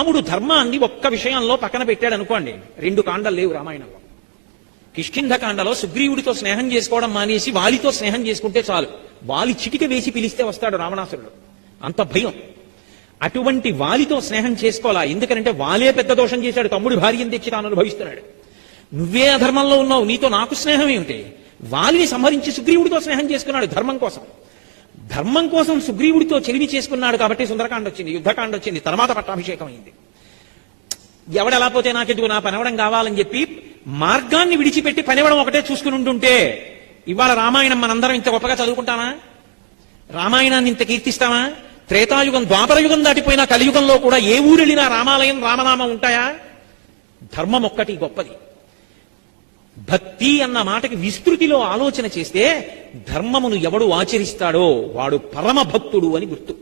రాముడు ధర్మాన్ని ఒక్క విషయంలో పక్కన పెట్టాడు అనుకోండి, 2 కాండలు లేవు రామాయణంలో. కిష్కింధ కాండలో సుగ్రీవుడితో స్నేహం చేసుకోవడం మానేసి వాలితో స్నేహం చేసుకుంటే చాలు, వాలి చిటిక వేసి పిలిస్తే వస్తాడు రావణాసురుడు, అంత భయం. అటువంటి వాలితో స్నేహం చేసుకోవాలా, ఎందుకంటే వాలే పెద్ద దోషం చేశాడు, తమ్ముడి భార్యను తెచ్చి తాను అనుభవిస్తున్నాడు. నువ్వే అధర్మంలో ఉన్నావు, నీతో నాకు స్నేహం ఏమిటి? వాలిని సంహరించి సుగ్రీవుడితో స్నేహం చేసుకున్నాడు ధర్మం కోసం. ధర్మం కోసం సుగ్రీవుడితో చెలిమి చేసుకున్నాడు కాబట్టి సుందరకాండ వచ్చింది, యుద్ధకాండ వచ్చింది, తర్వాత పట్టాభిషేకం అయింది. ఎవడెలా పోతే నాకెందుకు, నా పనివడం కావాలని చెప్పి మార్గాన్ని విడిచిపెట్టి పనివడం ఒకటే చూసుకుని ఉంటుంటే ఇవాళ రామాయణం మనందరం ఇంత గొప్పగా చదువుకుంటామా? రామాయణాన్ని ఇంత కీర్తిస్తామా? త్రేతాయుగం ద్వాపరయుగం దాటిపోయిన కలియుగంలో కూడా ఏ ఊరెళ్ళినా రామాలయం రామనామం ఉంటాయా? ధర్మం ఒక్కటి గొప్పది. భక్తి అన్న మాటకి విస్తృతిలో ఆలోచన చేస్తే ధర్మమును ఎవడు ఆచరిస్తాడో వాడు పరమ భక్తుడు అని గుర్తు.